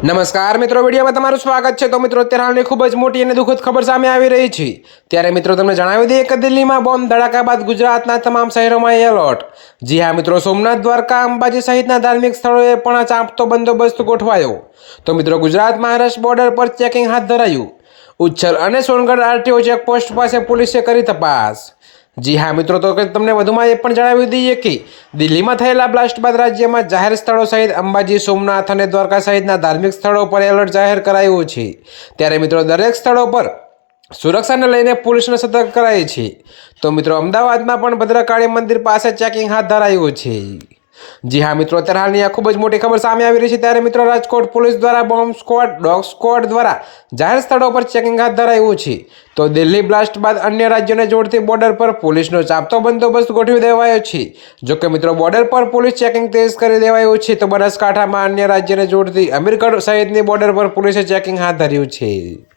નમસ્કાર મિત્રો, વિડીયોમાં તમારું સ્વાગત છે. તો મિત્રો, અત્યારે હાલની ખૂબ જ મોટી અને દુઃખદ ખબર સામે આવી રહી છે. ત્યારે મિત્રો, તમને જણાવી દઈએ કે દિલ્હીમાં બોમ્બ ધડાકા બાદ ગુજરાતના તમામ શહેરોમાં એલર્ટ. જી હા મિત્રો, સોમનાથ દ્વારકા, અંબાજી સહિતના ધાર્મિક સ્થળોએ પણ ચાંપતો બંદોબસ્ત ગોઠવાયો. તો મિત્રો, ગુજરાત મહારાષ્ટ્ર બોર્ડર પર ચેકિંગ હાથ ધરાયું. ઉચ્છલ અને સોનગઢ આરટીઓ ચેકપોસ્ટ પાસે પોલીસે કરી તપાસ. જી હા, મિત્રો, તો તમને વધુમાં એ પણ જણાવી દઈએ કે દિલ્હીમાં થયેલા બ્લાસ્ટ બાદ રાજ્યમાં જાહેર સ્થળો સહિત અંબાજી, સોમનાથ અને દ્વારકા સહિતના ધાર્મિક સ્થળો પર એલર્ટ જાહેર કરાયું છે. ત્યારે મિત્રો, દરેક સ્થળો પર સુરક્ષાને લઈને પોલીસને સતર્ક કરાઈ છે. તો મિત્રો, અમદાવાદમાં પણ ભદ્રકાળી મંદિર પાસે ચેકિંગ હાથ ધરાયું છે. જી હા, મિત્રો, અત્યારે હાલની આ ખૂબ જ મોટી ખબર સામે આવી રહી છે. ત્યારે મિત્રો, રાજકોટ પોલીસ દ્વારા બોમ્બ સ્કોડ ડોગ સ્કોડ દ્વારા જાહેર સ્થળો પર ચેકિંગ હાથ ધરાયું છે. તો દિલ્હી બ્લાસ્ટ બાદ અન્ય રાજ્યોને જોડતી બોર્ડર પર પોલીસનો ચાપતો બંદોબસ્ત ગોઠવી દેવાયો છે. જોકે મિત્રો, બોર્ડર પર પોલીસ ચેકિંગ તેજ કરી દેવાયું છે. તો બનાસકાંઠામાં અન્ય રાજ્યને જોડતી અમીરગઢ સહિતની બોર્ડર પર પોલીસે ચેકિંગ હાથ ધર્યું છે.